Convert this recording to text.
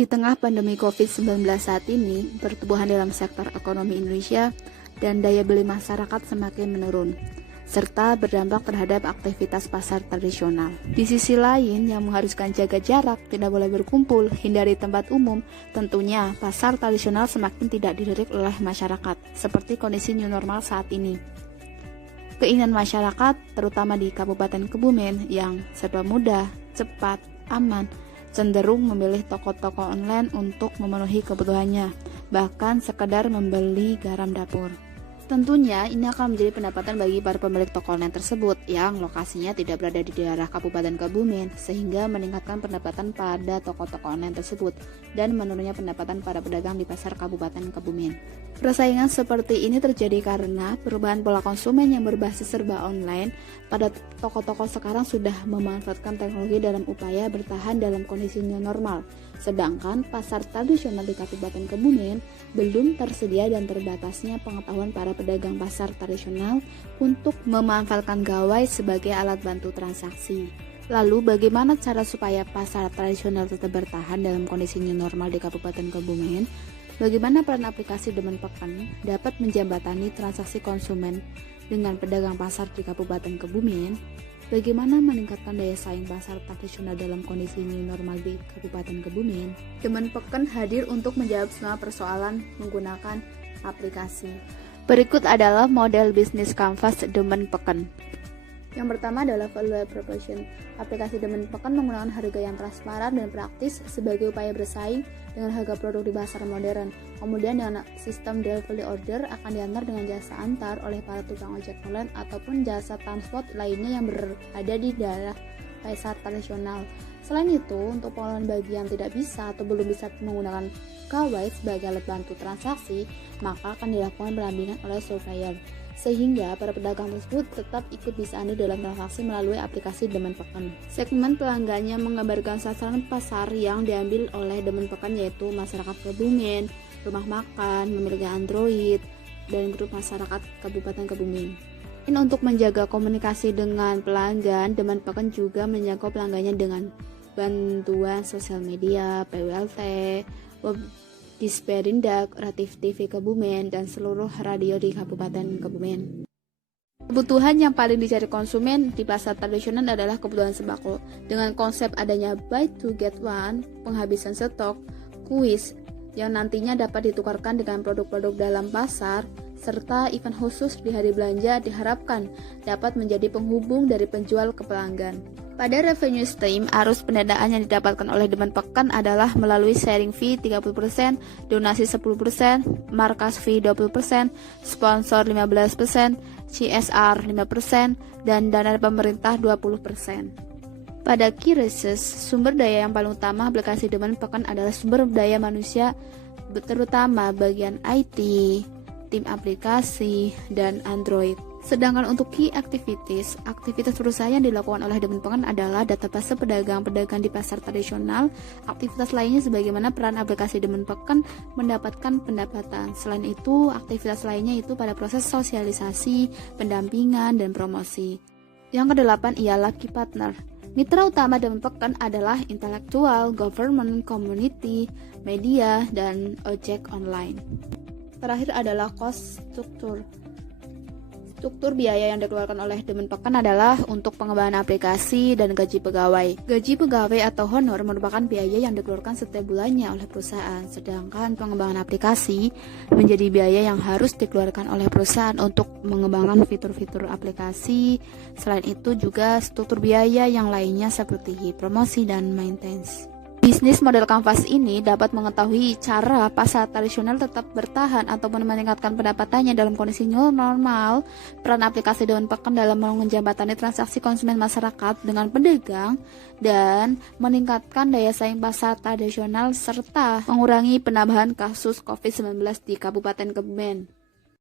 Di tengah pandemi COVID-19 saat ini, pertumbuhan dalam sektor ekonomi Indonesia dan daya beli masyarakat semakin menurun, serta berdampak terhadap aktivitas pasar tradisional. Di sisi lain, yang mengharuskan jaga jarak, tidak boleh berkumpul, hindari tempat umum, tentunya pasar tradisional semakin tidak dilirik oleh masyarakat, seperti kondisi new normal saat ini. Keinginan masyarakat, terutama di Kabupaten Kebumen, yang serba mudah, cepat, aman, cenderung memilih toko-toko online untuk memenuhi kebutuhannya, bahkan sekedar membeli garam dapur. Tentunya ini akan menjadi pendapatan bagi para pemilik toko online tersebut yang lokasinya tidak berada di daerah Kabupaten Kebumen, sehingga meningkatkan pendapatan pada toko-toko online tersebut dan menurunnya pendapatan para pedagang di pasar Kabupaten Kebumen. Persaingan seperti ini terjadi karena perubahan pola konsumen yang berbasis serba online pada toko-toko sekarang sudah memanfaatkan teknologi dalam upaya bertahan dalam kondisi new normal. Sedangkan pasar tradisional di Kabupaten Kebumen belum tersedia dan terbatasnya pengetahuan para pedagang pasar tradisional untuk memanfaatkan gawai sebagai alat bantu transaksi. Lalu bagaimana cara supaya pasar tradisional tetap bertahan dalam kondisi new normal di Kabupaten Kebumen? Bagaimana peran aplikasi Demen Pekan dapat menjembatani transaksi konsumen dengan pedagang pasar di Kabupaten Kebumen? Bagaimana meningkatkan daya saing pasar tradisional dalam kondisi new normal di Kabupaten Kebumen? Demen Pekan hadir untuk menjawab semua persoalan menggunakan aplikasi. Berikut adalah model bisnis kanvas Demen Pekan. Yang pertama adalah value proposition. Aplikasi Demen Pekan menggunakan harga yang transparan dan praktis sebagai upaya bersaing dengan harga produk di pasar modern. Kemudian dengan sistem delivery order akan diantar dengan jasa antar oleh para tukang ojek online ataupun jasa transport lainnya yang berada di daerah pasar tradisional. Selain itu, untuk pengelolaan bagi yang tidak bisa atau belum bisa menggunakan gawai sebagai alat bantu transaksi, maka akan dilakukan pendampingan oleh surveyor, sehingga para pedagang tersebut tetap ikut bisa andil dalam transaksi melalui aplikasi Demen Pekan. Segmen pelanggannya menggambarkan sasaran pasar yang diambil oleh Demen Pekan, yaitu masyarakat Kebumen, rumah makan, memiliki Android, dan grup masyarakat Kabupaten Kebumen. Untuk menjaga komunikasi dengan pelanggan, Demen Pekan juga menjangkau pelanggannya dengan bantuan sosial media, PWLT, web Disperindak, Ratif TV Kebumen, dan seluruh radio di Kabupaten Kebumen. Kebutuhan yang paling dicari konsumen di pasar tradisional adalah kebutuhan sembako. Dengan konsep adanya buy to get one, penghabisan stok, kuis yang nantinya dapat ditukarkan dengan produk-produk dalam pasar, serta event khusus di hari belanja diharapkan dapat menjadi penghubung dari penjual ke pelanggan. Pada revenue stream, arus pendanaan yang didapatkan oleh Demen Pekan adalah melalui sharing fee 30%, donasi 10%, markas fee 20%, sponsor 15%, CSR 5%, dan dana pemerintah 20%. Pada key resources, sumber daya yang paling utama aplikasi Demen Pekan adalah sumber daya manusia, terutama bagian IT, tim aplikasi, dan Android. Sedangkan untuk key activities, aktivitas perusahaan yang dilakukan oleh Demen Pekan adalah database pedagang-pedagang di pasar tradisional. Aktivitas lainnya sebagaimana peran aplikasi Demen Pekan mendapatkan pendapatan. Selain itu, aktivitas lainnya itu pada proses sosialisasi, pendampingan, dan promosi. Yang kedelapan ialah key partner. Mitra utama Demen Pekan adalah intelektual, government, community, media, dan ojek online. Terakhir adalah cost structure. Struktur biaya yang dikeluarkan oleh Demen Pekan adalah untuk pengembangan aplikasi dan gaji pegawai. Gaji pegawai atau honor merupakan biaya yang dikeluarkan setiap bulannya oleh perusahaan, sedangkan pengembangan aplikasi menjadi biaya yang harus dikeluarkan oleh perusahaan untuk mengembangkan fitur-fitur aplikasi. Selain itu juga struktur biaya yang lainnya seperti promosi dan maintenance. Bisnis model kanvas ini dapat mengetahui cara pasar tradisional tetap bertahan ataupun meningkatkan pendapatannya dalam kondisi new normal. Peran aplikasi Demen Pekan dalam menjembatani transaksi konsumen masyarakat dengan pedagang dan meningkatkan daya saing pasar tradisional serta mengurangi penambahan kasus COVID-19 di Kabupaten Kebumen.